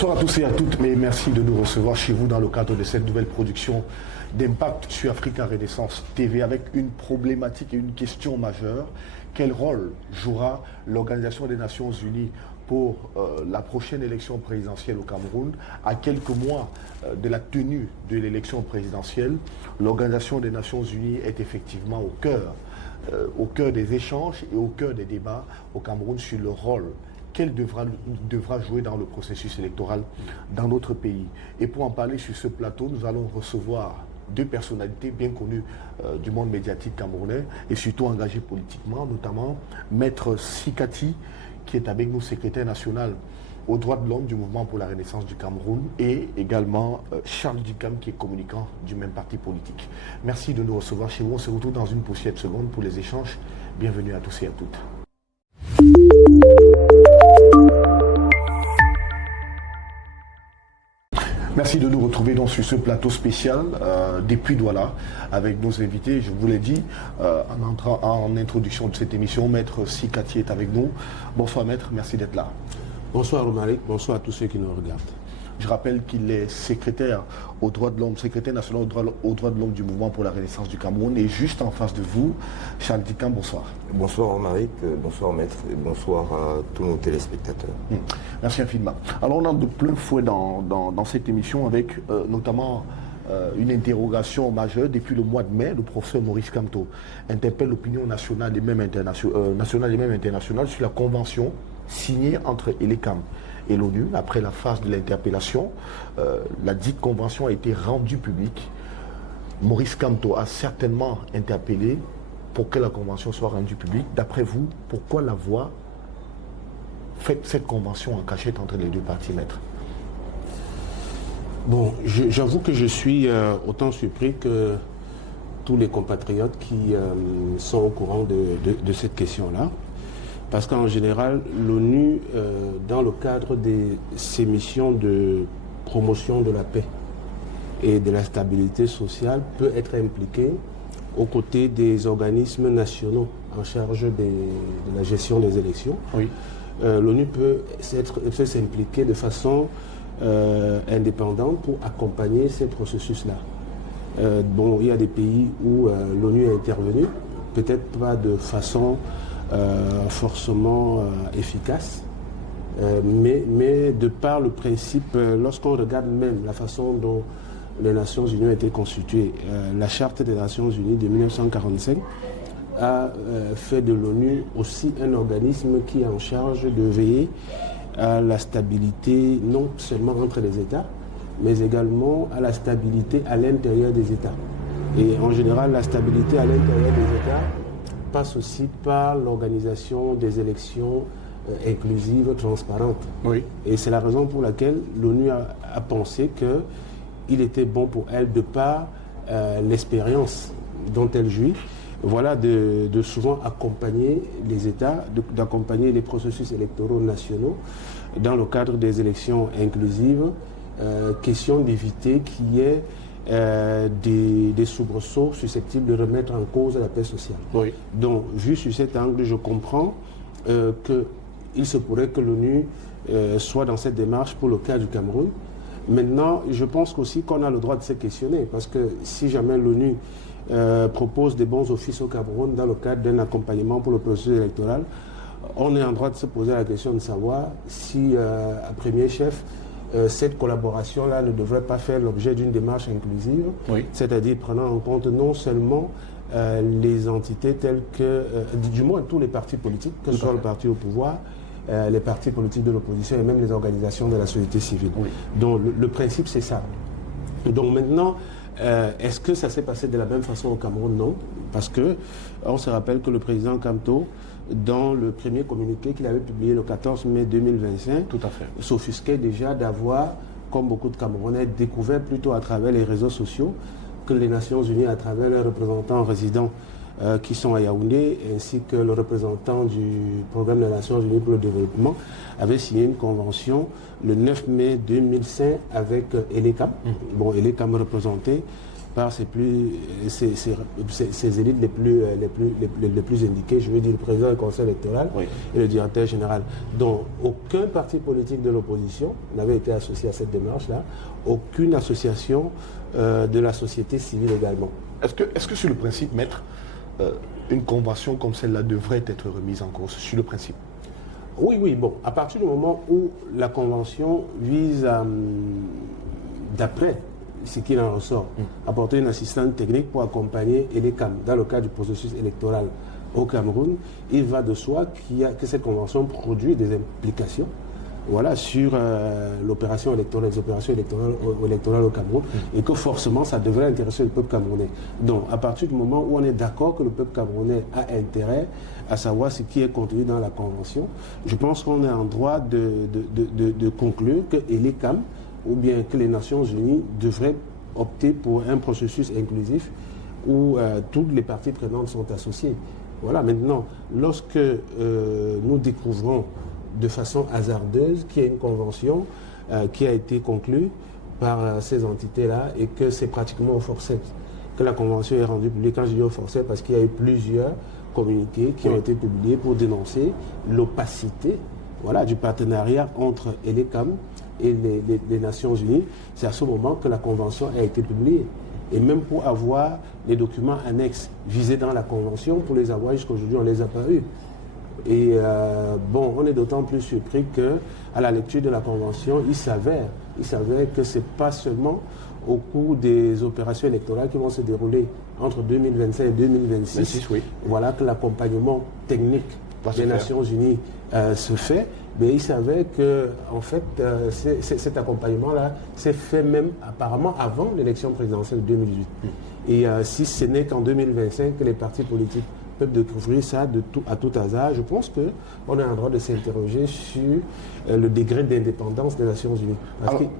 Bonsoir à tous et à toutes, mais merci de nous recevoir chez vous dans le cadre de cette nouvelle production d'Impact sur Africa Renaissance TV avec une problématique et une question majeure. Quel rôle jouera l'Organisation des Nations Unies pour la prochaine élection présidentielle au Cameroun? À quelques mois de la tenue de l'élection présidentielle, l'Organisation des Nations Unies est effectivement au cœur des échanges et au cœur des débats au Cameroun sur le rôle qu'elle devra jouer dans le processus électoral dans notre pays. Et pour en parler sur ce plateau, nous allons recevoir deux personnalités bien connues du monde médiatique camerounais et surtout engagées politiquement, notamment Maître Sikati, qui est avec nous, secrétaire national aux droits de l'homme du Mouvement pour la Renaissance du Cameroun, et également Charles Dicam, qui est communicant du même parti politique. Merci de nous recevoir chez vous. On se retrouve dans une poussière de secondes pour les échanges. Bienvenue à tous et à toutes. Merci de nous retrouver donc sur ce plateau spécial depuis Douala avec nos invités. Je vous l'ai dit en introduction de cette émission, Maître Sikati est avec nous. Bonsoir Maître, merci d'être là. Bonsoir Romaric, bonsoir à tous ceux qui nous regardent. Je rappelle qu'il est secrétaire aux droits de l'homme, secrétaire national aux droits de l'homme du Mouvement pour la Renaissance du Cameroun. Et juste en face de vous, Charles Dicam, bonsoir. Bonsoir Romaric, bonsoir Maître et bonsoir à tous nos téléspectateurs. Merci infiniment. Alors on entre de plein fouet dans cette émission avec notamment une interrogation majeure. Depuis le mois de mai, le professeur Maurice Kamto interpelle l'opinion nationale et même internationale sur la convention signée entre ELECAM et l'ONU. Après la phase de l'interpellation, la dite convention a été rendue publique. Maurice Kamto a certainement interpellé pour que la convention soit rendue publique. D'après vous, pourquoi la voie fait cette convention en cachette entre les deux parties, Maître? Bon, j'avoue que je suis autant surpris que tous les compatriotes qui sont au courant de cette question-là. Parce qu'en général, l'ONU, dans le cadre de ses missions de promotion de la paix et de la stabilité sociale, peut être impliquée aux côtés des organismes nationaux en charge de la gestion des élections. Oui. L'ONU peut s'impliquer de façon indépendante pour accompagner ces processus-là. Bon, il y a des pays où l'ONU est intervenue, peut-être pas de façon forcément efficace, mais de par le principe, lorsqu'on regarde même la façon dont les Nations Unies ont été constituées, la Charte des Nations Unies de 1945 a fait de l'ONU aussi un organisme qui est en charge de veiller à la stabilité non seulement entre les États, mais également à la stabilité à l'intérieur des États. Et en général, la stabilité à l'intérieur des États passe aussi par l'organisation des élections inclusives, transparentes. Oui. Et c'est la raison pour laquelle l'ONU a pensé qu'il était bon pour elle, de par l'expérience dont elle jouit, voilà, de souvent accompagner les États, d'accompagner les processus électoraux nationaux dans le cadre des élections inclusives, question d'éviter qu'il y ait des soubresauts susceptibles de remettre en cause la paix sociale. Oui. Donc, vu sur cet angle, je comprends qu'il se pourrait que l'ONU soit dans cette démarche pour le cas du Cameroun. Maintenant, je pense aussi qu'on a le droit de se questionner, parce que si jamais l'ONU propose des bons offices au Cameroun dans le cadre d'un accompagnement pour le processus électoral, on est en droit de se poser la question de savoir si, à premier chef, cette collaboration-là ne devrait pas faire l'objet d'une démarche inclusive, oui, c'est-à-dire prenant en compte non seulement les entités telles que, du moins tous les partis politiques, que ce soit le parti au pouvoir, les partis politiques de l'opposition et même les organisations de la société civile. Oui. Donc le principe, c'est ça. Donc maintenant, est-ce que ça s'est passé de la même façon au Cameroun? Non, parce qu'on se rappelle que le président Kamto, dans le premier communiqué qu'il avait publié le 14 mai 2025, s'offusquait déjà d'avoir, comme beaucoup de Camerounais, découvert plutôt à travers les réseaux sociaux que les Nations Unies, à travers leurs représentants résidents qui sont à Yaoundé, ainsi que le représentant du programme des Nations Unies pour le développement, avaient signé une convention le 9 mai 2005 avec ELECAM. Bon, ELECAM représenté par ses élites les plus indiquées, je veux dire le président du conseil électoral et le directeur général. Donc aucun parti politique de l'opposition n'avait été associé à cette démarche-là, aucune association de la société civile également. Est-ce que sur le principe, maître, une convention comme celle-là devrait être remise en cause, sur le principe? Oui, bon, à partir du moment où la convention vise à, d'après ce qu'il en ressort, apporter une assistance technique pour accompagner ELECAM dans le cadre du processus électoral au Cameroun, il va de soi que cette convention produit des implications sur l'opération électorale, les opérations électorales au Cameroun, et que forcément ça devrait intéresser le peuple camerounais. Donc à partir du moment où on est d'accord que le peuple camerounais a intérêt à savoir ce qui est contenu dans la convention, je pense qu'on est en droit de conclure que ELECAM ou bien que les Nations Unies devraient opter pour un processus inclusif où toutes les parties prenantes sont associées. Voilà, maintenant, lorsque nous découvrons de façon hasardeuse qu'il y a une convention qui a été conclue par ces entités-là et que c'est pratiquement au forceps que la convention est rendue publique. Quand je dis au forceps, parce qu'il y a eu plusieurs communiqués qui ont été publiés pour dénoncer l'opacité du partenariat entre ELECAM et les Nations Unies. C'est à ce moment que la convention a été publiée. Et même pour avoir les documents annexes visés dans la convention, pour les avoir jusqu'à aujourd'hui, on ne les a pas eus. Et on est d'autant plus surpris qu'à la lecture de la convention, il s'avère que ce n'est pas seulement au cours des opérations électorales qui vont se dérouler entre 2025 et 2026, que l'accompagnement technique des Nations Unies se fait. Mais il s'avère que, en fait, cet accompagnement-là s'est fait même apparemment avant l'élection présidentielle de 2018. Et si ce n'est qu'en 2025 que les partis politiques peuvent découvrir ça à tout hasard, je pense qu'on est en droit de s'interroger sur le degré d'indépendance des Nations Unies.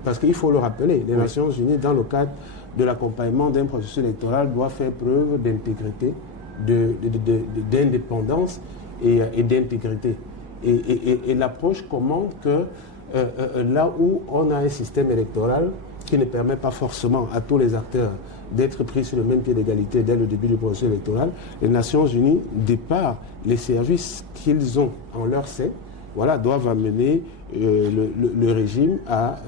Parce qu'il faut le rappeler, les Nations Unies, dans le cadre de l'accompagnement d'un processus électoral, doivent faire preuve d'intégrité, d'indépendance et d'intégrité. Et l'approche commande que là où on a un système électoral qui ne permet pas forcément à tous les acteurs d'être pris sur le même pied d'égalité dès le début du processus électoral, les Nations Unies, de par les services qu'ils ont en leur sein, doivent amener le régime à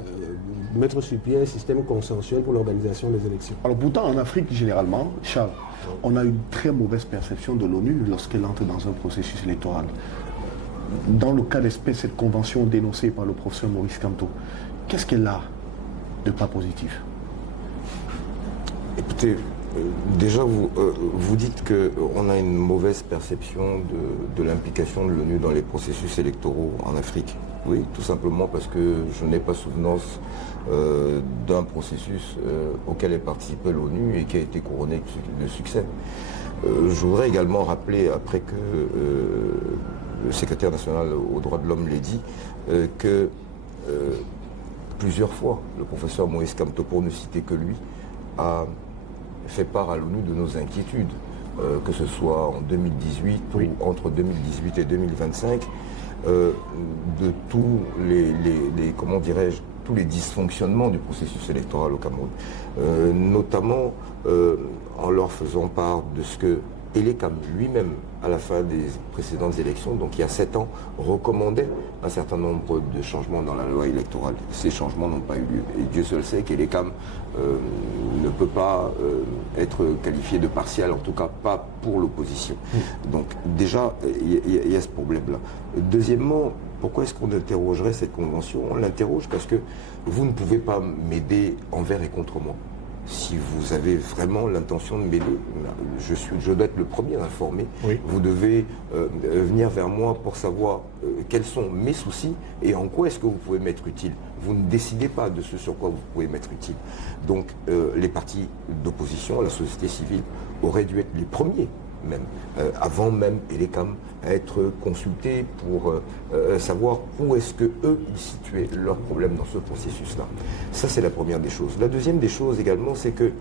mettre sur pied un système consensuel pour l'organisation des élections. Alors pourtant, en Afrique, généralement, Charles, on a une très mauvaise perception de l'ONU lorsqu'elle entre dans un processus électoral. Dans le cas d'espèce, cette convention dénoncée par le professeur Maurice Kamto, qu'est-ce qu'elle a de pas positif? Écoutez, déjà vous dites qu'on a une mauvaise perception de l'implication de l'ONU dans les processus électoraux en Afrique. Oui, tout simplement parce que je n'ai pas souvenance d'un processus auquel est participé l'ONU et qui a été couronné de succès. Je voudrais également rappeler, après que le secrétaire national aux droits de l'homme l'ait dit, que plusieurs fois, le professeur Moïse Kamto, pour ne citer que lui, a fait part à l'ONU de nos inquiétudes, que ce soit en 2018 ou entre 2018 et 2025, de tous tous les dysfonctionnements du processus électoral au Cameroun, notamment en leur faisant part de ce que ELECAM lui-même, à la fin des précédentes élections, donc il y a 7 ans, recommandait un certain nombre de changements dans la loi électorale. Ces changements n'ont pas eu lieu. Et Dieu seul sait qu'ELECAM ne peut pas être qualifié de partial, en tout cas pas pour l'opposition. Donc déjà, il y a ce problème-là. Deuxièmement, pourquoi est-ce qu'on interrogerait cette convention? On l'interroge parce que vous ne pouvez pas m'aider envers et contre moi. Si vous avez vraiment l'intention de m'aider, je dois être le premier informé. Vous devez venir vers moi pour savoir quels sont mes soucis et en quoi est-ce que vous pouvez m'être utile. Vous ne décidez pas de ce sur quoi vous pouvez m'être utile. Donc les partis d'opposition, la société civile, auraient dû être les premiers, même, avant même ELECAM, à être consultés pour savoir où est-ce que eux ils situaient leurs problèmes dans ce processus-là. Ça, c'est la première des choses. La deuxième des choses également, c'est que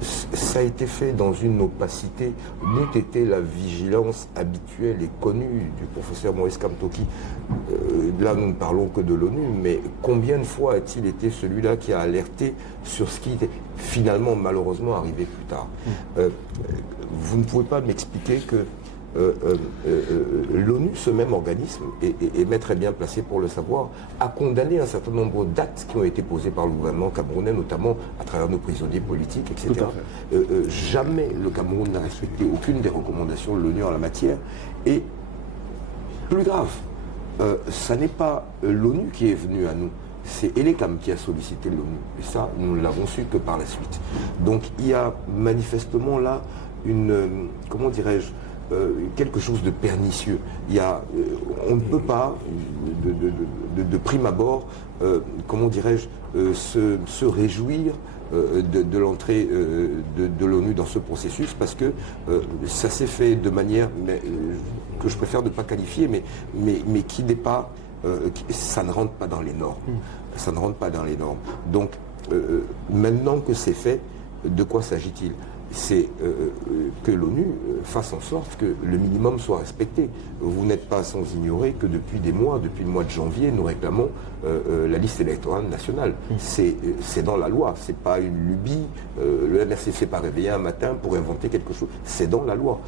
ça a été fait dans une opacité, n'eût été la vigilance habituelle et connue du professeur Maurice Kamtoki. Là, nous ne parlons que de l'ONU, mais combien de fois a-t-il été celui-là qui a alerté sur ce qui était finalement, malheureusement, arrivé plus tard? Vous ne pouvez pas m'expliquer que l'ONU, ce même organisme, et est très bien placé pour le savoir, a condamné un certain nombre d'actes qui ont été posés par le gouvernement camerounais, notamment à travers nos prisonniers politiques, etc. Jamais le Cameroun n'a respecté aucune des recommandations de l'ONU en la matière. Et plus grave, ça n'est pas l'ONU qui est venue à nous, c'est Elecam qui a sollicité l'ONU. Et ça, nous ne l'avons su que par la suite. Donc il y a manifestement là une, comment dirais-je, quelque chose de pernicieux. On ne peut pas, de prime abord, comment dirais-je, se réjouir de l'entrée de l'ONU dans ce processus, parce que ça s'est fait de manière que je préfère ne pas qualifier, mais qui n'est pas, ça ne rentre pas dans les normes. Ça ne rentre pas dans les normes. Donc, maintenant que c'est fait, de quoi s'agit-il ? C'est que l'ONU fasse en sorte que le minimum soit respecté. Vous n'êtes pas sans ignorer que depuis des mois, depuis le mois de janvier, nous réclamons la liste électorale nationale. C'est dans la loi, c'est pas une lubie. Le MRC ne s'est pas réveillé un matin pour inventer quelque chose. C'est dans la loi.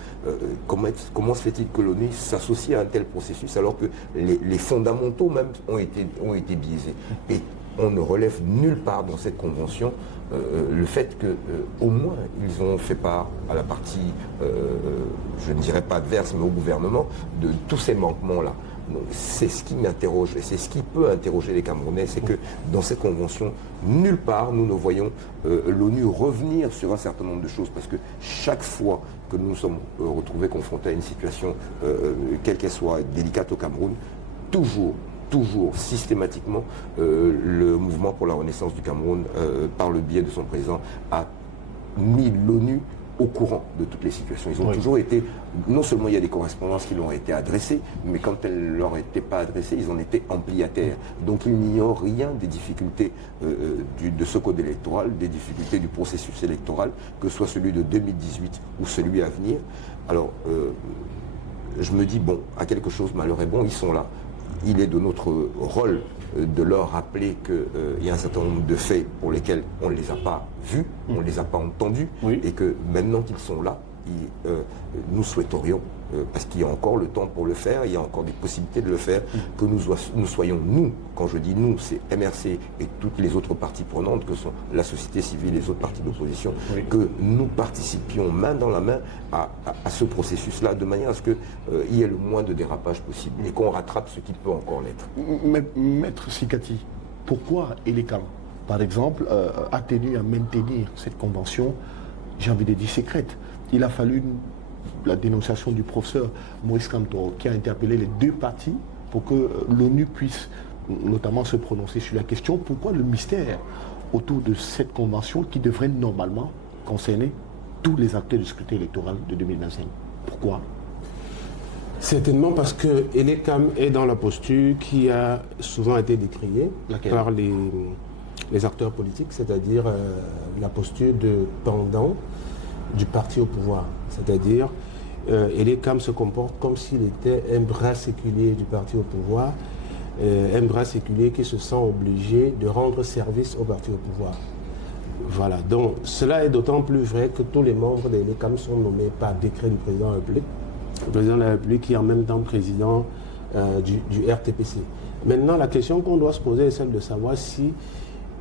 Comment se fait-il que l'ONU s'associe à un tel processus alors que les fondamentaux même ont été biaisés? Et on ne relève nulle part dans cette convention le fait qu'au moins ils ont fait part à la partie, je ne dirais pas adverse, mais au gouvernement, de tous ces manquements-là. Donc c'est ce qui m'interroge, et c'est ce qui peut interroger les Camerounais, c'est que dans cette convention, nulle part nous ne voyons l'ONU revenir sur un certain nombre de choses, parce que chaque fois que nous nous sommes retrouvés confrontés à une situation, quelle qu'elle soit, délicate au Cameroun, toujours, systématiquement, le mouvement pour la renaissance du Cameroun, par le biais de son président, a mis l'ONU au courant de toutes les situations. Ils ont toujours été, non seulement il y a des correspondances qui leur ont été adressées, mais quand elles ne leur étaient pas adressées, ils en étaient ampliataires. Donc ils n'ignorent rien des difficultés de ce code électoral, des difficultés du processus électoral, que ce soit celui de 2018 ou celui à venir. Alors, je me dis, bon, à quelque chose, malheur est bon, ils sont là. Il est de notre rôle de leur rappeler qu'il y a un certain nombre de faits pour lesquels on ne les a pas vus, on ne les a pas entendus, et que maintenant qu'ils sont là, nous souhaiterions, parce qu'il y a encore le temps pour le faire, il y a encore des possibilités de le faire, que nous soyons, nous, quand je dis nous, c'est MRC et toutes les autres parties prenantes, que sont la société civile et les autres partis d'opposition, que nous participions main dans la main à ce processus-là, de manière à ce qu'il y ait le moins de dérapage possible, et qu'on rattrape ce qui peut encore l'être. Maître Sikati, pourquoi Elecam, par exemple, a tenu à maintenir cette convention, j'ai envie de dire secrète? Il a fallu la dénonciation du professeur Maurice Kamtoki qui a interpellé les deux parties pour que l'ONU puisse notamment se prononcer sur la question. Pourquoi le mystère autour de cette convention qui devrait normalement concerner tous les acteurs du scrutin électoral de 2025? Pourquoi? Certainement parce que Elecam est dans la posture qui a souvent été décriée par les acteurs politiques, c'est-à-dire la posture de pendant du parti au pouvoir. C'est-à-dire, Elecam se comporte comme s'il était un bras séculier du parti au pouvoir, un bras séculier qui se sent obligé de rendre service au parti au pouvoir. Voilà, donc cela est d'autant plus vrai que tous les membres de l'Elecam sont nommés par décret du président de la République. Le président de la République qui est en même temps président du RTPC. Maintenant, la question qu'on doit se poser est celle de savoir si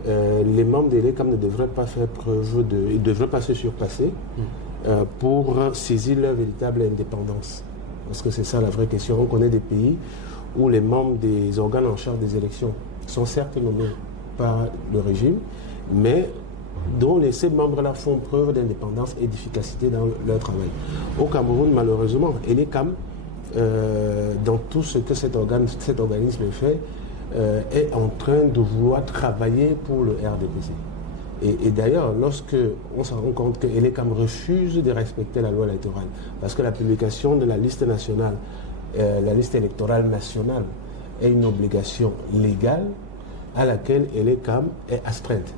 les membres de l'Elecam ne devraient pas faire preuve ils ne devraient pas se surpasser pour saisir leur véritable indépendance. Parce que c'est ça la vraie question. On connaît des pays où les membres des organes en charge des élections sont certes nommés par le régime, mais dont ces membres-là font preuve d'indépendance et d'efficacité dans leur travail. Au Cameroun, malheureusement, l'Elecam, dans tout ce que cet organisme fait, est en train de vouloir travailler pour le RDPC. Et d'ailleurs, lorsque on se rend compte que l'Elecam refuse de respecter la loi électorale, parce que la publication de la liste nationale, la liste électorale nationale, est une obligation légale à laquelle l'Elecam est astreinte.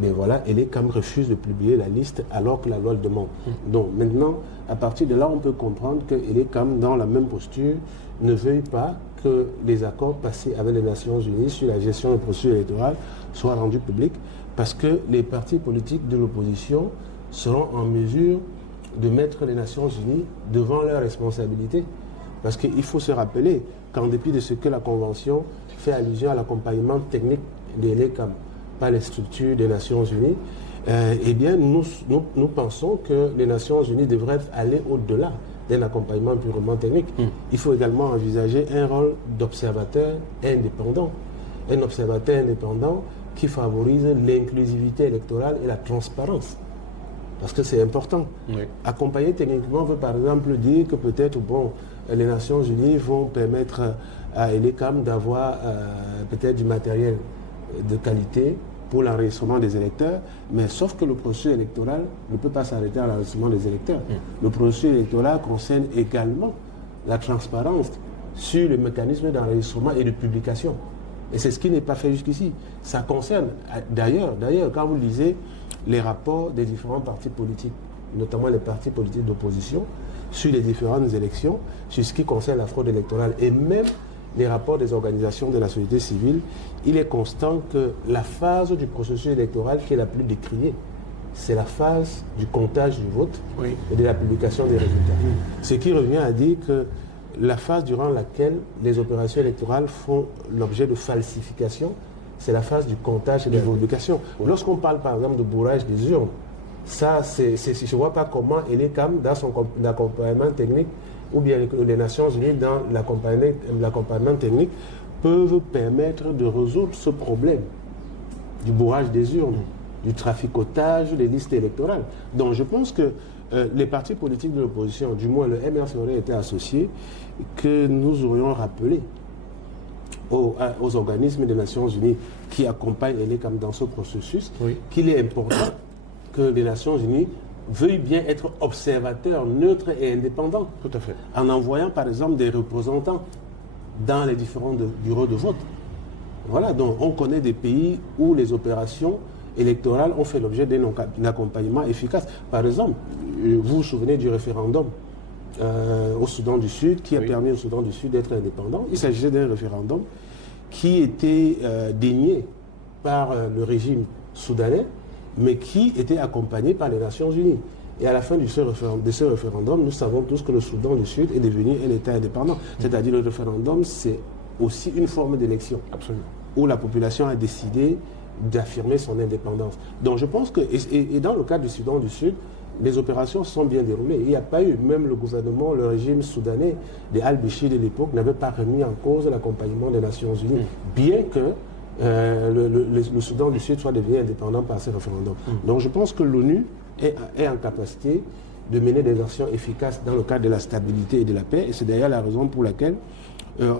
Mais voilà, Elecam refuse de publier la liste alors que la loi le demande. Donc maintenant, à partir de là, on peut comprendre que Elecam, dans la même posture, ne veuille pas que les accords passés avec les Nations Unies sur la gestion du processus électoral soient rendus publics, parce que les partis politiques de l'opposition seront en mesure de mettre les Nations Unies devant leurs responsabilités. Parce qu'il faut se rappeler qu'en dépit de ce que la Convention fait allusion à l'accompagnement technique de l'ECAM par les structures des Nations Unies, eh bien nous pensons que les Nations Unies devraient aller au-delà d'un accompagnement purement technique. Il faut également envisager un rôle d'observateur indépendant. Un observateur indépendant qui favorise l'inclusivité électorale et la transparence. Parce que c'est important. Oui. Accompagner techniquement veut par exemple dire que peut-être, les Nations Unies vont permettre à Elecam d'avoir peut-être du matériel de qualité pour l'enregistrement des électeurs, mais sauf que le processus électoral ne peut pas s'arrêter à l'enregistrement des électeurs. Le processus électoral concerne également la transparence sur le mécanisme d'enregistrement et de publication. Et c'est ce qui n'est pas fait jusqu'ici. Ça concerne, d'ailleurs, quand vous lisez les rapports des différents partis politiques, notamment les partis politiques d'opposition, sur les différentes élections, sur ce qui concerne la fraude électorale, et même les rapports des organisations de la société civile, il est constant que la phase du processus électoral qui est la plus décriée, c'est la phase du comptage du vote et de la publication des résultats. Ce qui revient à dire que la phase durant laquelle les opérations électorales font l'objet de falsification, c'est la phase du comptage et de la publication. Lorsqu'on parle par exemple de bourrage des urnes, ça, je ne vois pas comment Elecam, dans son accompagnement technique, ou bien les Nations Unies, dans l'accompagnement technique, peuvent permettre de résoudre ce problème du bourrage des urnes, du traficotage des listes électorales. Donc je pense que les partis politiques de l'opposition, du moins le MRC aurait été associé, que nous aurions rappelé aux organismes des Nations Unies qui accompagnent Elecam dans ce processus, qu'il est important que les Nations Unies veuillent bien être observateurs, neutres et indépendants. Tout à fait. En envoyant par exemple des représentants dans les différents bureaux de vote. Voilà, donc on connaît des pays où les opérations électorales ont fait l'objet d'un accompagnement efficace. Par exemple, vous vous souvenez du référendum au Soudan du Sud, qui a permis au Soudan du Sud d'être indépendant. Il s'agissait d'un référendum qui était dénié par le régime soudanais, mais qui était accompagné par les Nations Unies. Et à la fin de ce référendum, nous savons tous que le Soudan du Sud est devenu un État indépendant. C'est-à-dire le référendum, c'est aussi une forme d'élection. Absolument. Où la population a décidé d'affirmer son indépendance. Donc je pense que, et dans le cas du Soudan du Sud, les opérations sont bien déroulées. Il n'y a pas eu, même le gouvernement, le régime soudanais de Al-Béchir de l'époque n'avait pas remis en cause l'accompagnement des Nations Unies, bien que le Soudan du Sud soit devenu indépendant par ce référendum. Donc je pense que l'ONU est en capacité de mener des actions efficaces dans le cadre de la stabilité et de la paix, et c'est d'ailleurs la raison pour laquelle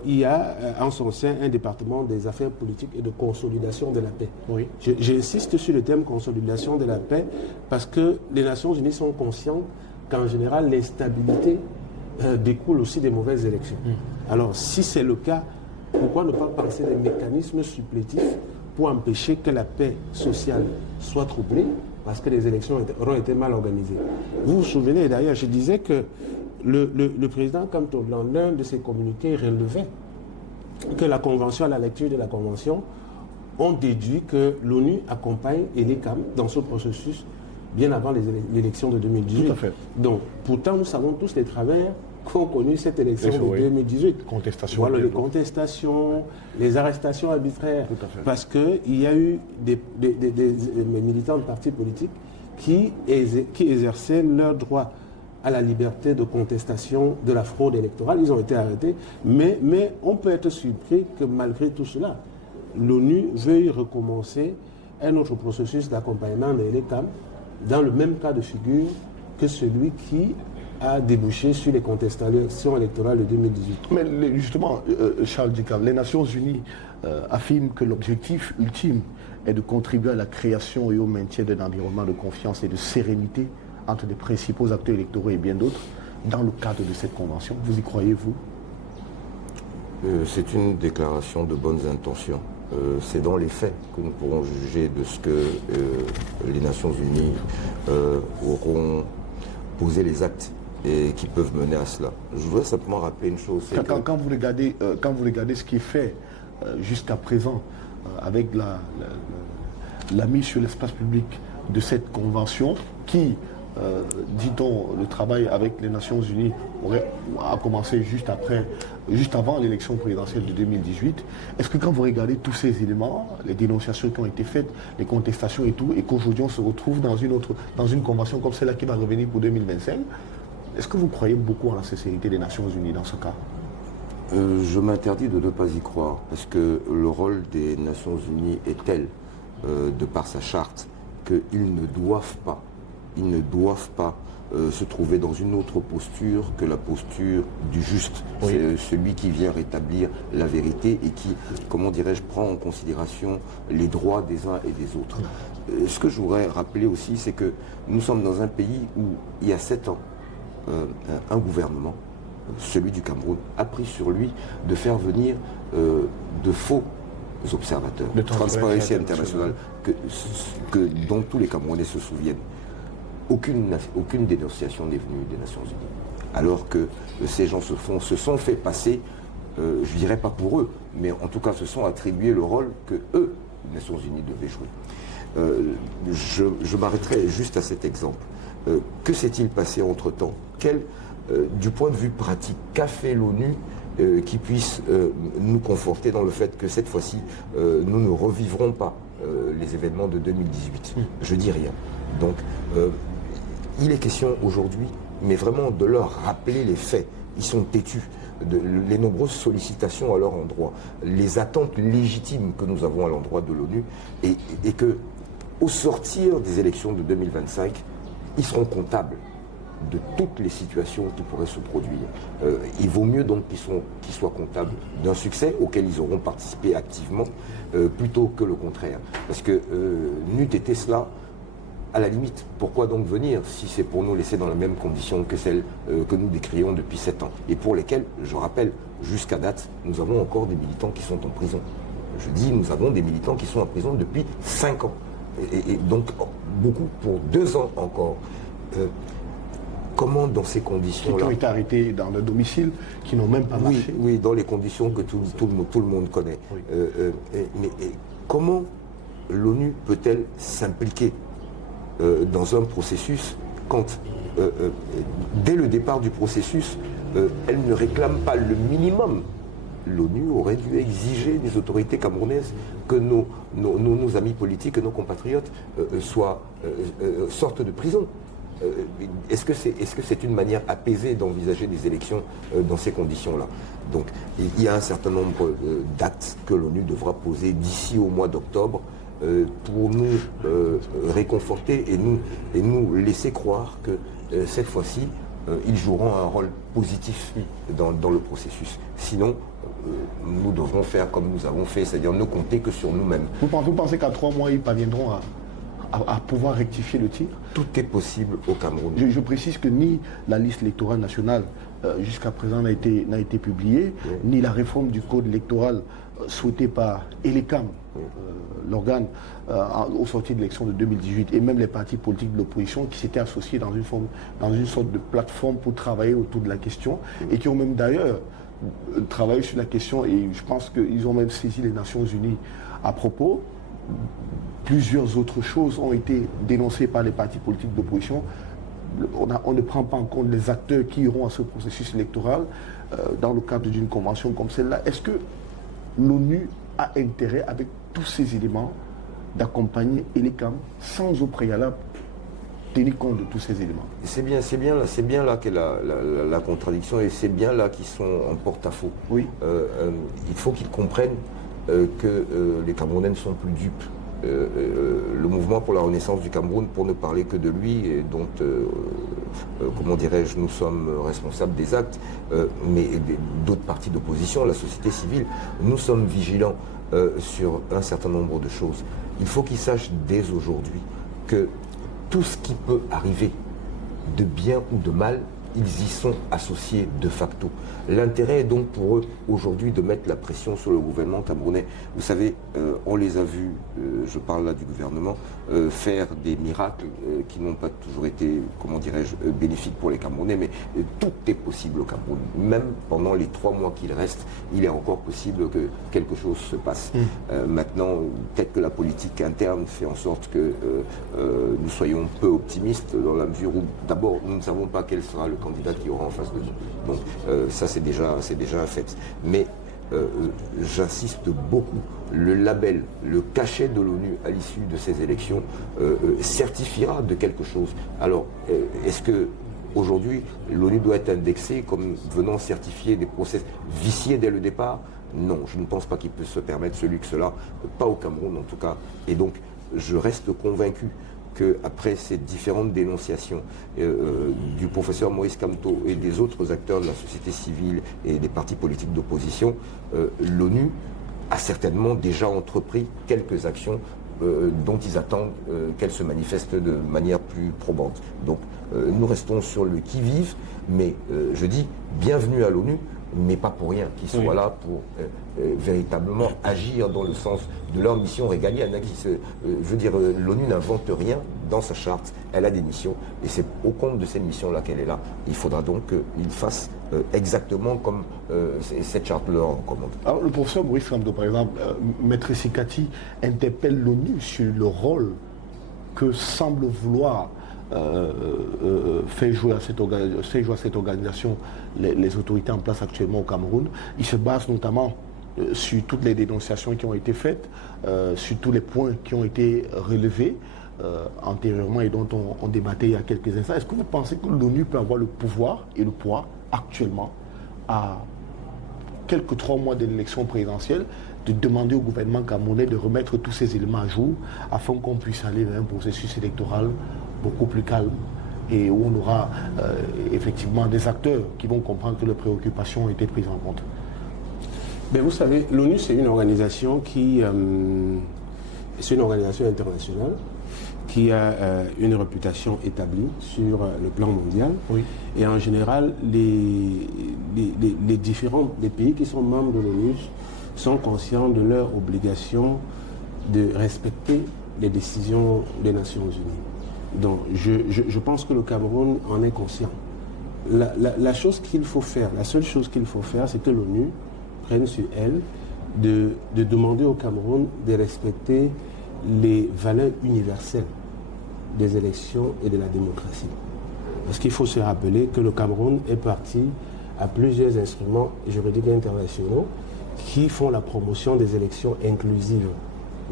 il y a en son sein un département des affaires politiques et de consolidation de la paix. Oui. J'insiste sur le terme consolidation de la paix parce que les Nations Unies sont conscientes qu'en général l'instabilité découle aussi des mauvaises élections. Alors si c'est le cas, pourquoi ne pas penser des mécanismes supplétifs pour empêcher que la paix sociale soit troublée parce que les élections auront été mal organisées. Vous vous souvenez d'ailleurs, je disais que le président Kamto, dans l'un de ses communiqués, relevait que la Convention, à la lecture de la Convention, ont déduit que l'ONU accompagne Elecam dans ce processus bien avant l'élection de 2018. Tout à fait. Donc, pourtant, nous savons tous les travers qu'ont connu cette élection de 2018. Contestation. Voilà, les contestations, les arrestations arbitraires. Parce qu'il y a eu des militants de partis politiques qui exerçaient leur droit à la liberté de contestation de la fraude électorale. Ils ont été arrêtés. Mais on peut être surpris que malgré tout cela, l'ONU veuille recommencer un autre processus d'accompagnement de l'Elecam dans le même cas de figure que celui qui a débouché sur les contestations électorales de 2018. Mais justement, Charles Dicam, les Nations Unies affirment que l'objectif ultime est de contribuer à la création et au maintien d'un environnement de confiance et de sérénité entre les principaux acteurs électoraux et bien d'autres dans le cadre de cette convention. Vous y croyez, vous ? C'est une déclaration de bonnes intentions. C'est dans les faits que nous pourrons juger de ce que les Nations Unies auront posé les actes et qui peuvent mener à cela. Je voudrais simplement rappeler une chose. Quand vous regardez ce qui est fait jusqu'à présent avec la mise sur l'espace public de cette convention qui, dit-on, le travail avec les Nations Unies a commencé juste avant l'élection présidentielle de 2018. Est-ce que quand vous regardez tous ces éléments, les dénonciations qui ont été faites, les contestations et tout, et qu'aujourd'hui on se retrouve dans une convention comme celle-là qui va revenir pour 2025, est-ce que vous croyez beaucoup en la sincérité des Nations Unies dans ce cas? Je m'interdis de ne pas y croire, parce que le rôle des Nations Unies est tel, de par sa charte, qu'ils ne doivent pas se trouver dans une autre posture que la posture du juste. Oui. C'est celui qui vient rétablir la vérité et qui, comment dirais-je, prend en considération les droits des uns et des autres. Ce que je voudrais rappeler aussi, c'est que nous sommes dans un pays où, il y a 7 ans, un gouvernement, celui du Cameroun, a pris sur lui de faire venir de faux observateurs, de Transparency International, dont tous les Camerounais se souviennent. Aucune dénonciation n'est venue des Nations Unies. Alors que ces gens se sont fait passer, je dirais pas pour eux, mais en tout cas se sont attribués le rôle que eux, les Nations Unies, devaient jouer. Je m'arrêterai juste à cet exemple. Que s'est-il passé entre-temps? Du point de vue pratique, qu'a fait l'ONU qui puisse nous conforter dans le fait que cette fois-ci, nous ne revivrons pas les événements de 2018? Je dis rien. Donc, il est question aujourd'hui, mais vraiment de leur rappeler les faits. Ils sont têtus. Les nombreuses sollicitations à leur endroit, les attentes légitimes que nous avons à l'endroit de l'ONU, et que, au sortir des élections de 2025, ils seront comptables de toutes les situations qui pourraient se produire. Il vaut mieux donc qu'ils soient comptables d'un succès auquel ils auront participé activement, plutôt que le contraire. Parce que n'eût été cela, à la limite, pourquoi donc venir si c'est pour nous laisser dans les mêmes conditions que celles que nous décrions depuis 7 ans et pour lesquelles, je rappelle, jusqu'à date, nous avons encore des militants qui sont en prison. Je dis, nous avons des militants qui sont en prison depuis 5 ans. Et donc, beaucoup pour 2 ans encore. Comment, dans ces conditions-là... Qui ont été arrêtés dans leur domicile, qui n'ont même pas marché. Oui, dans les conditions que tout le monde connaît. Oui. Mais comment l'ONU peut-elle s'impliquer dans un processus quand, dès le départ du processus, elle ne réclame pas le minimum? L'ONU aurait dû exiger des autorités camerounaises que nos amis politiques, nos compatriotes sortent de prison. Est-ce que c'est une manière apaisée d'envisager des élections dans ces conditions-là? Donc il y a un certain nombre d'actes que l'ONU devra poser d'ici au mois d'octobre pour nous réconforter et nous laisser croire que cette fois-ci, ils joueront un rôle positif dans le processus. Sinon, nous devrons faire comme nous avons fait, c'est-à-dire ne compter que sur nous-mêmes. Vous pensez qu'à 3 mois, ils parviendront à pouvoir rectifier le tir? Tout est possible au Cameroun. Je précise que ni la liste électorale nationale jusqu'à présent n'a été publiée, oui, ni la réforme du code électoral souhaitée par ELECAM, oui, l'organe au sorti de l'élection de 2018, et même les partis politiques de l'opposition qui s'étaient associés dans une sorte de plateforme pour travailler autour de la question, oui, et qui ont même d'ailleurs travaillé sur la question, et je pense qu'ils ont même saisi les Nations Unies à propos. Plusieurs autres choses ont été dénoncées par les partis politiques d'opposition. On ne prend pas en compte les acteurs qui iront à ce processus électoral dans le cadre d'une convention comme celle-là. Est-ce que l'ONU a intérêt, avec tous ces éléments, d'accompagner ELECAM sans au préalable tenir compte de tous ces éléments? C'est bien là qu'est la contradiction, et c'est bien là qu'ils sont en porte-à-faux. Oui. Il faut qu'ils comprennent que les Camerounais ne sont plus dupes. Le mouvement pour la renaissance du Cameroun, pour ne parler que de lui, et dont, comment dirais-je, nous sommes responsables des actes, mais d'autres partis d'opposition, la société civile, nous sommes vigilants sur un certain nombre de choses. Il faut qu'ils sachent dès aujourd'hui que tout ce qui peut arriver, de bien ou de mal, ils y sont associés de facto. L'intérêt est donc pour eux aujourd'hui de mettre la pression sur le gouvernement camerounais. Vous savez, on les a vus, je parle là du gouvernement, faire des miracles qui n'ont pas toujours été, comment dirais-je, bénéfiques pour les Camerounais, mais tout est possible au Cameroun. Même pendant les 3 mois qu'il reste, il est encore possible que quelque chose se passe. Maintenant, peut-être que la politique interne fait en sorte que nous soyons peu optimistes dans la mesure où, d'abord, nous ne savons pas quel sera le candidat qui aura en face de nous. Donc ça, c'est déjà un fait. Mais j'insiste beaucoup, le label, le cachet de l'ONU à l'issue de ces élections certifiera de quelque chose. Alors, est-ce que aujourd'hui, l'ONU doit être indexée comme venant certifier des procès viciés dès le départ? Non, je ne pense pas qu'il peut se permettre ce luxe-là, pas au Cameroun en tout cas. Et donc, je reste convaincu qu'après ces différentes dénonciations du professeur Moïse Kamto et des autres acteurs de la société civile et des partis politiques d'opposition, l'ONU a certainement déjà entrepris quelques actions dont ils attendent qu'elles se manifestent de manière plus probante. Donc nous restons sur le qui-vive, mais je dis bienvenue à l'ONU, mais pas pour rien, qu'ils soient là pour véritablement agir dans le sens de leur mission régalienne. Je veux dire, l'ONU n'invente rien dans sa charte, elle a des missions, et c'est au compte de ces missions-là qu'elle est là. Il faudra donc qu'ils fassent exactement comme cette charte leur recommande. Alors le professeur Moïse Kamto, par exemple, Maître Sikati interpelle l'ONU sur le rôle que semble vouloir fait jouer à cette organisation les autorités en place actuellement au Cameroun. Il se base notamment sur toutes les dénonciations qui ont été faites, sur tous les points qui ont été relevés antérieurement et dont on débattait il y a quelques instants. Est-ce que vous pensez que l'ONU peut avoir le pouvoir et le poids actuellement, à quelques 3 mois de l'élection présidentielle, de demander au gouvernement camerounais de remettre tous ces éléments à jour afin qu'on puisse aller vers un processus électoral beaucoup plus calme et où on aura effectivement des acteurs qui vont comprendre que leurs préoccupations ont été prises en compte? Ben vous savez, l'ONU, c'est une organisation c'est une organisation internationale qui a une réputation établie sur le plan mondial. Oui. Et en général, les pays qui sont membres de l'ONU sont conscients de leur obligation de respecter les décisions des Nations Unies. Donc je pense que le Cameroun en est conscient. La chose qu'il faut faire, la seule chose qu'il faut faire, c'est que l'ONU prenne sur elle de demander au Cameroun de respecter les valeurs universelles des élections et de la démocratie. Parce qu'il faut se rappeler que le Cameroun est parti à plusieurs instruments juridiques internationaux qui font la promotion des élections inclusives,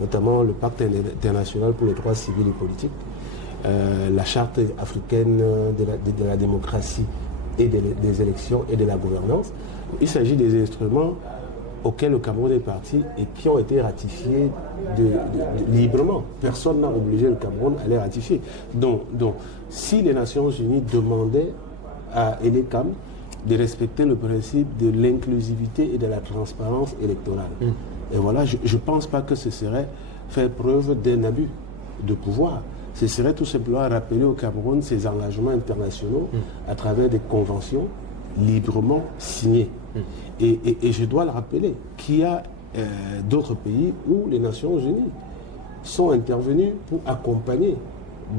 notamment le Pacte international pour les droits civils et politiques, la Charte africaine de la démocratie et des élections et de la gouvernance. Il s'agit des instruments auxquels le Cameroun est parti et qui ont été ratifiés librement. Personne n'a obligé le Cameroun à les ratifier. Donc si les Nations Unies demandaient à ELECAM de respecter le principe de l'inclusivité et de la transparence électorale, et voilà, je ne pense pas que ce serait faire preuve d'un abus de pouvoir. Ce serait tout simplement rappeler au Cameroun ses engagements internationaux à travers des conventions librement signées. Et je dois le rappeler qu'il y a d'autres pays où les Nations Unies sont intervenues pour accompagner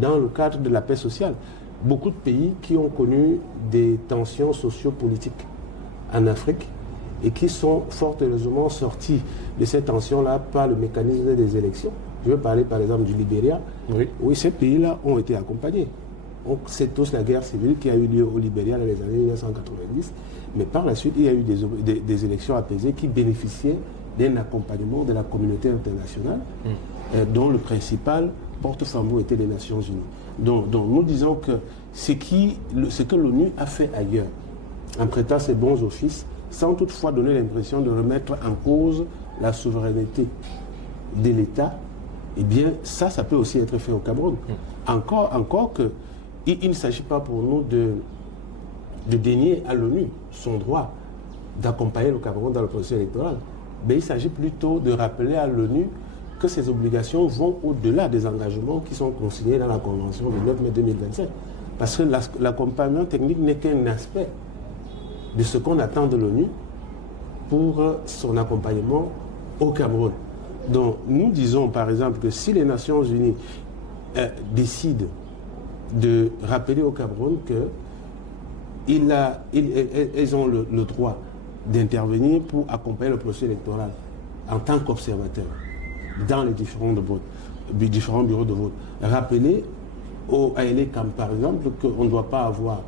dans le cadre de la paix sociale. Beaucoup de pays qui ont connu des tensions sociopolitiques en Afrique et qui sont fort heureusement sortis de ces tensions-là par le mécanisme des élections. Je veux parler par exemple du Libéria. Oui, ces pays-là ont été accompagnés. On sait tous la guerre civile qui a eu lieu au Libéria dans les années 1990, mais par la suite, il y a eu des élections apaisées qui bénéficiaient d'un accompagnement de la communauté internationale, dont le principal porte-flambeau était les Nations Unies. Donc nous disons que ce que l'ONU a fait ailleurs, en prêtant ses bons offices, sans toutefois donner l'impression de remettre en cause la souveraineté de l'État, eh bien ça peut aussi être fait au Cameroun. Encore que il ne s'agit pas pour nous de dénier à l'ONU son droit d'accompagner le Cameroun dans le processus électoral, mais il s'agit plutôt de rappeler à l'ONU que ces obligations vont au-delà des engagements qui sont consignés dans la Convention du 9 mai 2027. Parce que l'accompagnement technique n'est qu'un aspect de ce qu'on attend de l'ONU pour son accompagnement au Cameroun. Donc nous disons par exemple que si les Nations Unies décident de rappeler au Cameroun qu'ils ont le droit d'intervenir pour accompagner le processus électoral en tant qu'observateur dans les différents bureaux de vote. Rappeler au ALECAM par exemple qu'on ne doit pas avoir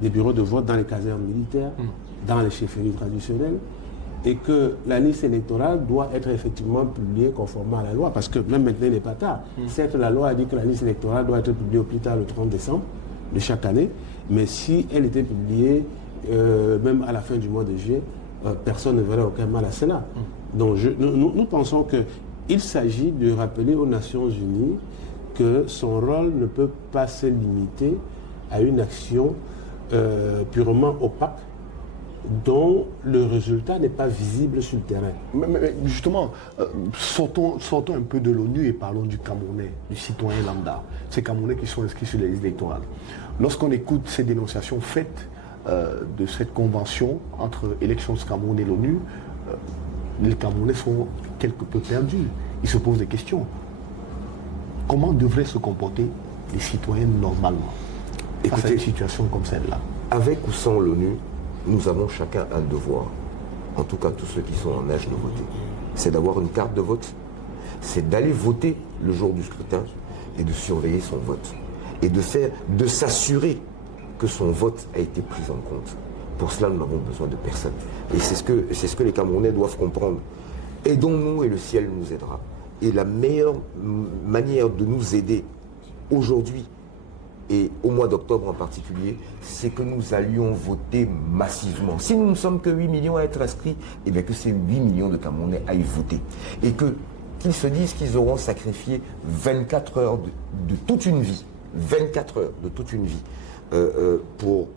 des bureaux de vote dans les casernes militaires, dans les chefferies traditionnelles, et que la liste électorale doit être effectivement publiée conformément à la loi, parce que même maintenant il n'est pas tard. Certes, la loi a dit que la liste électorale doit être publiée au plus tard le 30 décembre de chaque année, mais si elle était publiée même à la fin du mois de juillet, personne ne verrait aucun mal à cela. Donc nous pensons qu'il s'agit de rappeler aux Nations Unies que son rôle ne peut pas se limiter à une action purement opaque, dont le résultat n'est pas visible sur le terrain. Mais justement, sortons un peu de l'ONU et parlons du Camerounais, du citoyen lambda, ces Camerounais qui sont inscrits sur les listes électorales. Lorsqu'on écoute ces dénonciations faites de cette convention entre Élections Cameroun et l'ONU, les Camerounais sont quelque peu perdus. Ils se posent des questions. Comment devraient se comporter les citoyens normalement face à une situation comme celle-là? Avec ou sans l'ONU, nous avons chacun un devoir, en tout cas tous ceux qui sont en âge de voter. C'est d'avoir une carte de vote, c'est d'aller voter le jour du scrutin et de surveiller son vote. Et de s'assurer que son vote a été pris en compte. Pour cela, nous n'avons besoin de personne. Et c'est ce que les Camerounais doivent comprendre. Aidons-nous et le ciel nous aidera. Et la meilleure manière de nous aider aujourd'hui, et au mois d'octobre en particulier, c'est que nous allions voter massivement. Si nous ne sommes que 8 millions à être inscrits, eh bien que ces 8 millions de Camerounais aillent voter. Et qu'ils se disent qu'ils auront sacrifié 24 heures de toute une vie, 24 heures de toute une vie, pour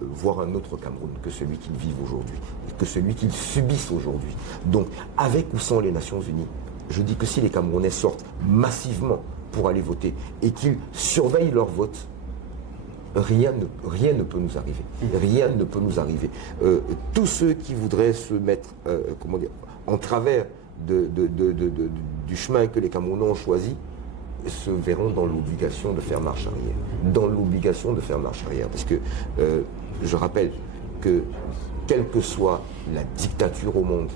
voir un autre Cameroun que celui qu'ils vivent aujourd'hui, que celui qu'ils subissent aujourd'hui. Donc, avec ou sans les Nations Unies, je dis que si les Camerounais sortent massivement pour aller voter et qu'ils surveillent leur vote, rien ne peut nous arriver. Rien ne peut nous arriver. Tous ceux qui voudraient se mettre en travers du chemin que les Camerounais ont choisi se verront dans l'obligation de faire marche arrière. Dans l'obligation de faire marche arrière. Parce que je rappelle que quelle que soit la dictature au monde,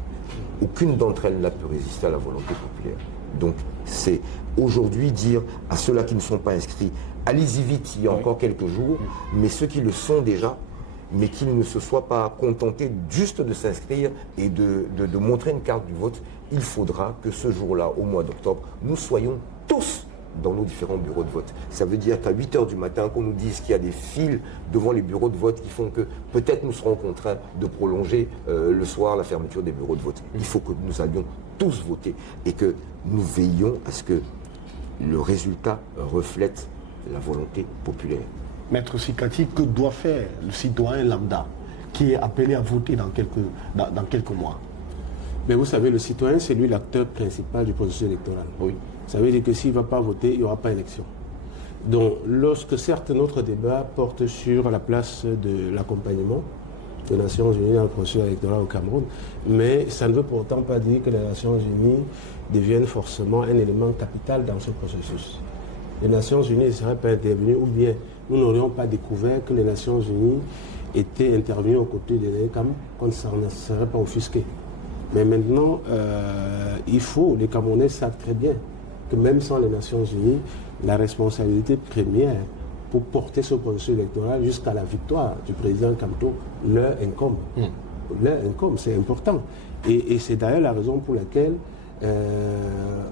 aucune d'entre elles n'a pu résister à la volonté populaire. Donc c'est aujourd'hui dire à ceux-là qui ne sont pas inscrits, allez-y vite, il y a encore quelques jours, mais ceux qui le sont déjà, mais qu'ils ne se soient pas contentés juste de s'inscrire et de montrer une carte du vote, il faudra que ce jour-là, au mois d'octobre, nous soyons tous dans nos différents bureaux de vote. Ça veut dire qu'à 8h du matin, qu'on nous dise qu'il y a des files devant les bureaux de vote qui font que peut-être nous serons contraints de prolonger le soir la fermeture des bureaux de vote. Il faut que nous allions tous voter et que nous veillions à ce que le résultat reflète la volonté populaire. Maître Sikati, que doit faire le citoyen lambda qui est appelé à voter dans quelques mois? Mais vous savez, le citoyen, c'est lui l'acteur principal du processus électoral. Oui. Ça veut dire que s'il ne va pas voter, il n'y aura pas élection. Donc, lorsque certes notre débat porte sur la place de l'accompagnement des Nations Unies dans le processus électoral au Cameroun, mais ça ne veut pourtant pas dire que les Nations Unies deviennent forcément un élément capital dans ce processus. Les Nations Unies ne seraient pas intervenues, ou bien nous n'aurions pas découvert que les Nations Unies étaient intervenues aux côtés de l'ECAM, qu'on ne serait pas offusqué. Mais maintenant, les Camerounais savent très bien que même sans les Nations Unies, la responsabilité première pour porter ce processus électoral jusqu'à la victoire du président Kamto leur incombe. Leur incombe, c'est important. Et c'est d'ailleurs la raison pour laquelle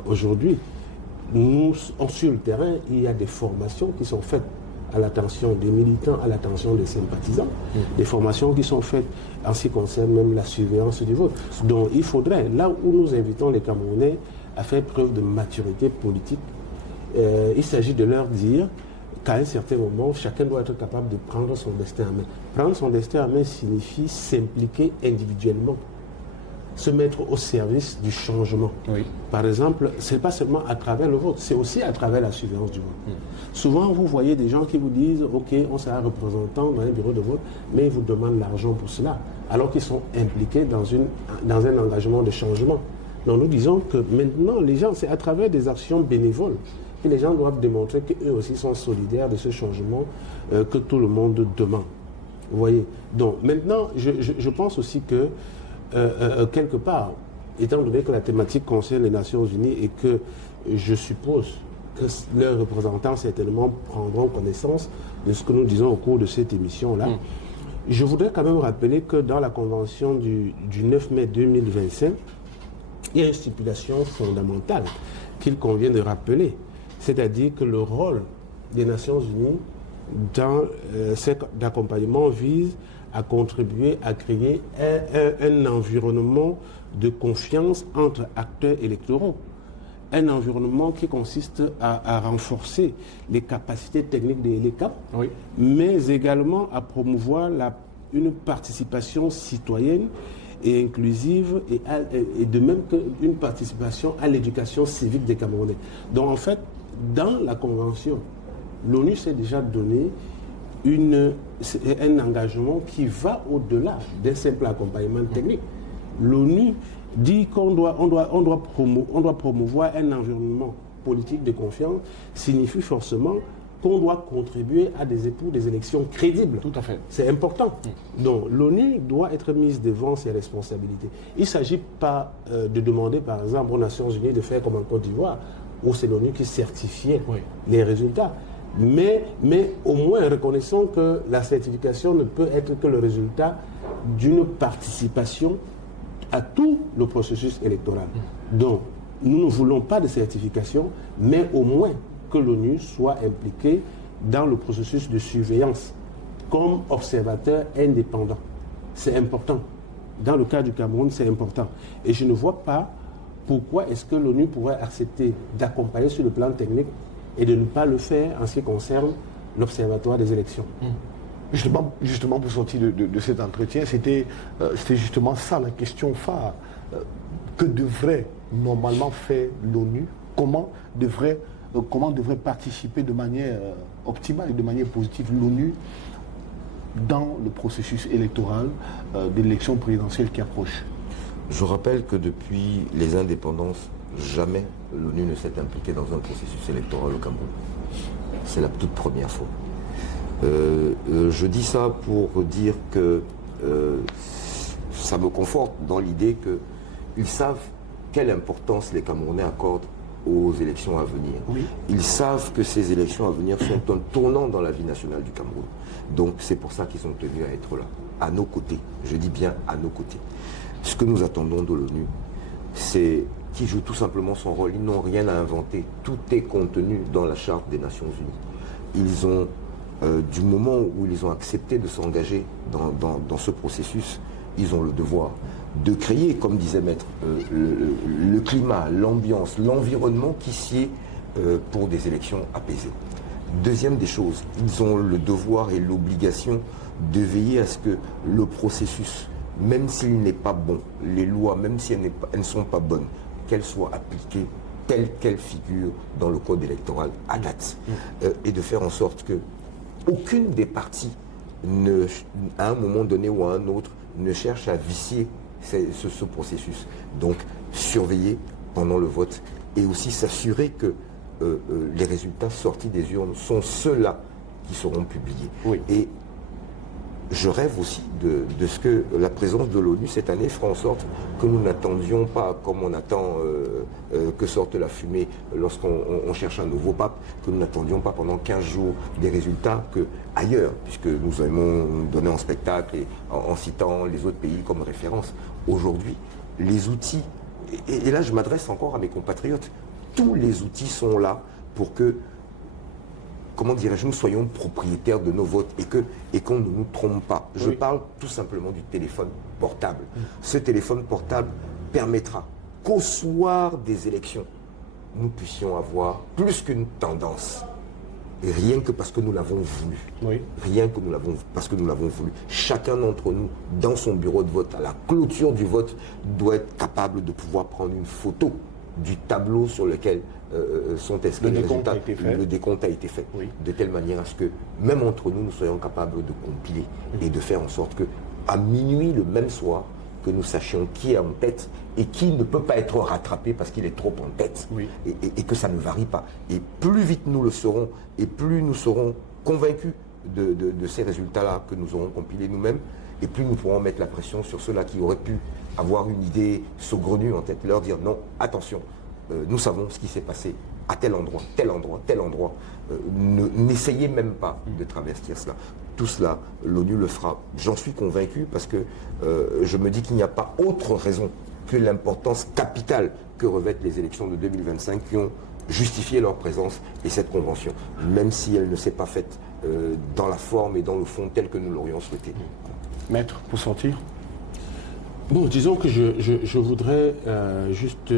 aujourd'hui, sur le terrain, il y a des formations qui sont faites à l'attention des militants, à l'attention des sympathisants, des formations qui sont faites en ce qui concerne même la surveillance du vote. Donc il faudrait, là où nous invitons les Camerounais à faire preuve de maturité politique, il s'agit de leur dire qu'à un certain moment, chacun doit être capable de prendre son destin en main. Prendre son destin en main signifie s'impliquer individuellement se mettre au service du changement. Oui. Par exemple, ce n'est pas seulement à travers le vote, c'est aussi à travers la surveillance du vote. Souvent, vous voyez des gens qui vous disent « Ok, on sera représentant dans un bureau de vote, mais ils vous demandent l'argent pour cela », alors qu'ils sont impliqués dans un engagement de changement. Donc nous disons que maintenant, les gens, c'est à travers des actions bénévoles que les gens doivent démontrer qu'eux aussi sont solidaires de ce changement que tout le monde demande. Vous voyez. Donc maintenant, je pense aussi que quelque part, étant donné que la thématique concerne les Nations Unies et que je suppose que leurs représentants certainement prendront connaissance de ce que nous disons au cours de cette émission-là, je voudrais quand même rappeler que dans la convention du 9 mai 2025, il y a une stipulation fondamentale qu'il convient de rappeler, c'est-à-dire que le rôle des Nations Unies dans cet accompagnement vise à contribuer à créer un environnement de confiance entre acteurs électoraux. Un environnement qui consiste à renforcer les capacités techniques des LECAP, Oui. mais également à promouvoir une participation citoyenne et inclusive et de même qu'une participation à l'éducation civique des Camerounais. Donc en fait, dans la Convention, l'ONU s'est déjà donné un engagement qui va au-delà d'un simple accompagnement technique. L'ONU dit qu'on doit promouvoir un environnement politique de confiance, signifie forcément qu'on doit contribuer à des élections crédibles. Tout à fait. C'est important. Donc l'ONU doit être mise devant ses responsabilités. Il ne s'agit pas de demander par exemple aux Nations Unies de faire comme en Côte d'Ivoire, où c'est l'ONU qui certifiait les résultats. Mais au moins reconnaissons que la certification ne peut être que le résultat d'une participation à tout le processus électoral. Donc, nous ne voulons pas de certification, mais au moins que l'ONU soit impliquée dans le processus de surveillance comme observateur indépendant. C'est important. Dans le cas du Cameroun, c'est important. Et je ne vois pas pourquoi est-ce que l'ONU pourrait accepter d'accompagner sur le plan technique et de ne pas le faire en ce qui concerne l'Observatoire des élections. Justement, pour sortir de cet entretien, c'était justement ça la question phare. Que devrait normalement faire l'ONU? Comment devrait participer de manière optimale et de manière positive l'ONU dans le processus électoral de l'élection présidentielle qui approche? Je rappelle que depuis les indépendances, jamais l'ONU ne s'est impliquée dans un processus électoral au Cameroun. C'est la toute première fois. Je dis ça pour dire que ça me conforte dans l'idée qu'ils savent quelle importance les Camerounais accordent aux élections à venir. Oui. Ils savent que ces élections à venir sont un tournant dans la vie nationale du Cameroun. Donc c'est pour ça qu'ils sont tenus à être là, à nos côtés. Je dis bien à nos côtés. Ce que nous attendons de l'ONU, c'est qu'il joue tout simplement son rôle. Ils n'ont rien à inventer. Tout est contenu dans la Charte des Nations Unies. Ils ont, du moment où ils ont accepté de s'engager dans ce processus, ils ont le devoir de créer, comme disait Maître, le climat, l'ambiance, l'environnement qui sied pour des élections apaisées. Deuxième des choses, ils ont le devoir et l'obligation de veiller à ce que le processus, même s'il n'est pas bon, les lois, même si elles ne sont pas bonnes, qu'elles soient appliquées telles qu'elles figurent dans le code électoral à date. Et de faire en sorte que aucune des parties, à un moment donné ou à un autre, ne cherche à vicier ce processus. Donc, surveiller pendant le vote et aussi s'assurer que les résultats sortis des urnes sont ceux-là qui seront publiés. Oui. Et je rêve aussi de ce que la présence de l'ONU cette année fera en sorte que nous n'attendions pas, comme on attend que sorte la fumée lorsqu'on cherche un nouveau pape, que nous n'attendions pas pendant 15 jours des résultats que ailleurs, puisque nous aimons donner en spectacle et en citant les autres pays comme référence. Aujourd'hui, les outils, et là je m'adresse encore à mes compatriotes, tous les outils sont là pour que, comment dirais-je, nous soyons propriétaires de nos votes et qu'on ne nous trompe pas. Je parle tout simplement du téléphone portable. Ce téléphone portable permettra qu'au soir des élections, nous puissions avoir plus qu'une tendance, rien que parce que nous l'avons voulu. Oui. Rien que parce que nous l'avons voulu. Chacun d'entre nous, dans son bureau de vote, à la clôture du vote, doit être capable de pouvoir prendre une photo du tableau sur lequel sont inscrits les résultats. Le décompte a été fait. Oui. De telle manière à ce que, même entre nous, nous soyons capables de compiler et de faire en sorte que, à minuit le même soir, que nous sachions qui est en tête et qui ne peut pas être rattrapé parce qu'il est trop en tête. Oui. Et que ça ne varie pas. Et plus vite nous le serons, et plus nous serons convaincus de ces résultats-là que nous aurons compilés nous-mêmes, et plus nous pourrons mettre la pression sur ceux-là qui auraient pu avoir une idée saugrenue en tête, leur dire non, attention, nous savons ce qui s'est passé à tel endroit, tel endroit, tel endroit. N'essayez même pas de travestir cela. Tout cela, l'ONU le fera. J'en suis convaincu parce que je me dis qu'il n'y a pas autre raison que l'importance capitale que revêtent les élections de 2025 qui ont justifié leur présence et cette convention, même si elle ne s'est pas faite dans la forme et dans le fond tel que nous l'aurions souhaité. Maître, pour sortir. Bon, disons que je voudrais juste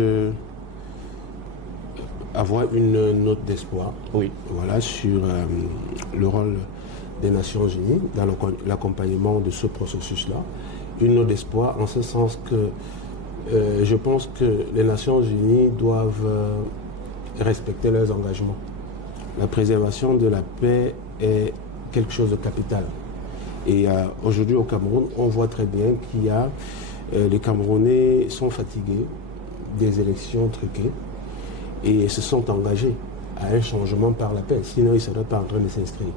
avoir une note d'espoir, oui, voilà, sur le rôle des Nations Unies dans l'accompagnement de ce processus-là. Une note d'espoir en ce sens que je pense que les Nations Unies doivent respecter leurs engagements. La préservation de la paix est quelque chose de capital. Et aujourd'hui au Cameroun, on voit très bien qu'il y a les Camerounais sont fatigués des élections truquées et se sont engagés à un changement par la paix, sinon ils ne seraient pas en train de s'inscrire.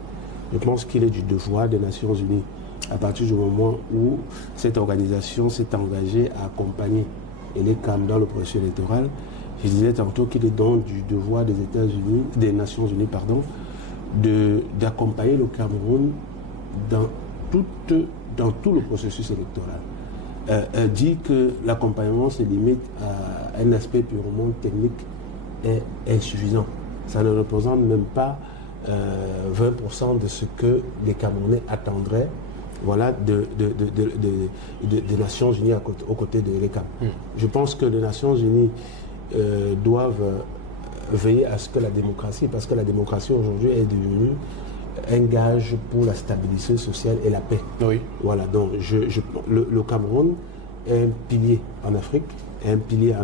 Je pense qu'il est du devoir des Nations Unies, à partir du moment où cette organisation s'est engagée à accompagner l'ECAM dans le processus électoral. Je disais tantôt qu'il est donc du devoir des États-Unis, des Nations Unies, d'accompagner le Cameroun dans tout le processus électoral. Dit que l'accompagnement se limite à un aspect purement technique est insuffisant. Ça ne représente même pas 20% de ce que les Camerounais attendraient, voilà, des Nations Unies aux côtés de l'ECAM. Je pense que les Nations Unies doivent veiller à ce que la démocratie, parce que la démocratie aujourd'hui est devenue un gage pour la stabilité sociale et la paix. Oui. Voilà, donc le Cameroun est un pilier en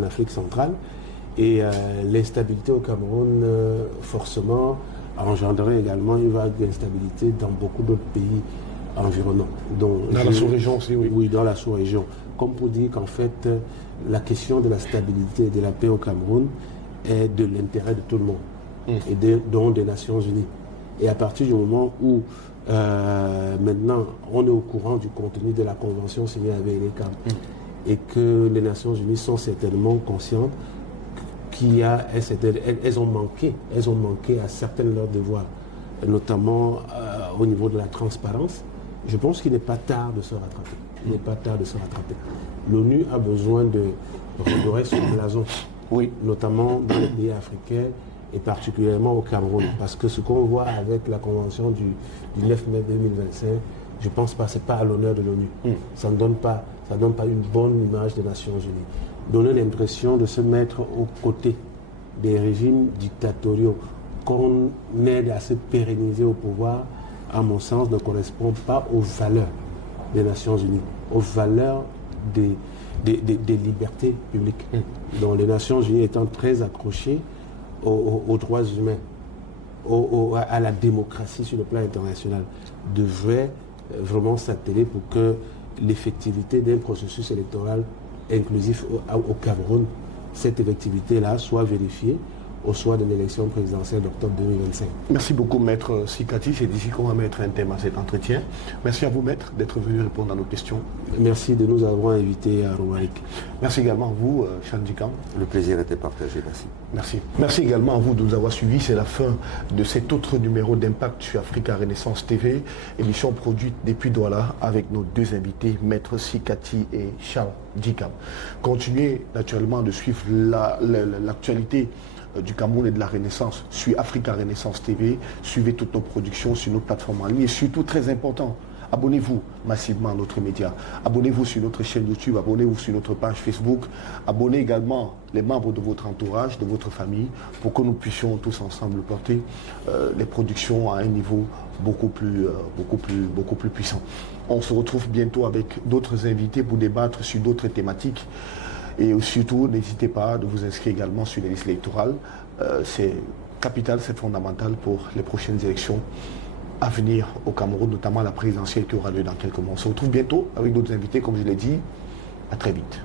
Afrique centrale, et l'instabilité au Cameroun forcément a engendré également une vague d'instabilité dans beaucoup d'autres pays environnants. Donc, dans la sous-région aussi, oui. Oui, dans la sous-région. Comme pour dire qu'en fait, la question de la stabilité et de la paix au Cameroun est de l'intérêt de tout le monde, et dont des Nations Unies. Et à partir du moment où maintenant on est au courant du contenu de la convention signée avec l'ECAM, et que les Nations Unies sont certainement conscientes elles ont manqué à certains de leurs devoirs, notamment au niveau de la transparence. Je pense qu'il n'est pas tard de se rattraper. L'ONU a besoin de redorer son blason, oui, notamment dans les pays africains et particulièrement au Cameroun. Parce que ce qu'on voit avec la convention du 9 mai 2025, je pense pas, c'est pas à l'honneur de l'ONU. Ça ne donne pas une bonne image des Nations Unies. Donner l'impression de se mettre aux côtés des régimes dictatoriaux qu'on aide à se pérenniser au pouvoir, à mon sens, ne correspond pas aux valeurs des Nations Unies, aux valeurs des libertés publiques. Donc les Nations Unies étant très accrochées aux droits humains, à la démocratie sur le plan international, devraient vraiment s'atteler pour que l'effectivité d'un processus électoral inclusif au Cameroun, cette effectivité-là soit vérifiée au soir de l'élection présidentielle d'octobre 2025. Merci beaucoup, Maître Sikati. C'est d'ici qu'on va mettre un thème à cet entretien. Merci à vous, Maître, d'être venu répondre à nos questions. Merci de nous avoir invités à Romaric. Merci également à vous, Chandikam. Le plaisir était partagé, merci. Merci. Merci également à vous de nous avoir suivis. C'est la fin de cet autre numéro d'Impact sur Africa Renaissance TV, émission produite depuis Douala avec nos deux invités, Maître Sikati et Charles Dikam. Continuez naturellement de suivre l'actualité du Cameroun et de la Renaissance sur Africa Renaissance TV. Suivez toutes nos productions sur nos plateformes en ligne et surtout, très important, Abonnez-vous massivement à notre média. Abonnez-vous sur notre chaîne YouTube, abonnez-vous sur notre page Facebook. Abonnez également les membres de votre entourage, de votre famille, pour que nous puissions tous ensemble porter les productions à un niveau beaucoup plus puissant. On se retrouve bientôt avec d'autres invités pour débattre sur d'autres thématiques. Et surtout, n'hésitez pas de vous inscrire également sur les listes électorales. C'est capital, c'est fondamental pour les prochaines élections à venir au Cameroun, notamment la présidentielle qui aura lieu dans quelques mois. On se retrouve bientôt avec d'autres invités, comme je l'ai dit. À très vite.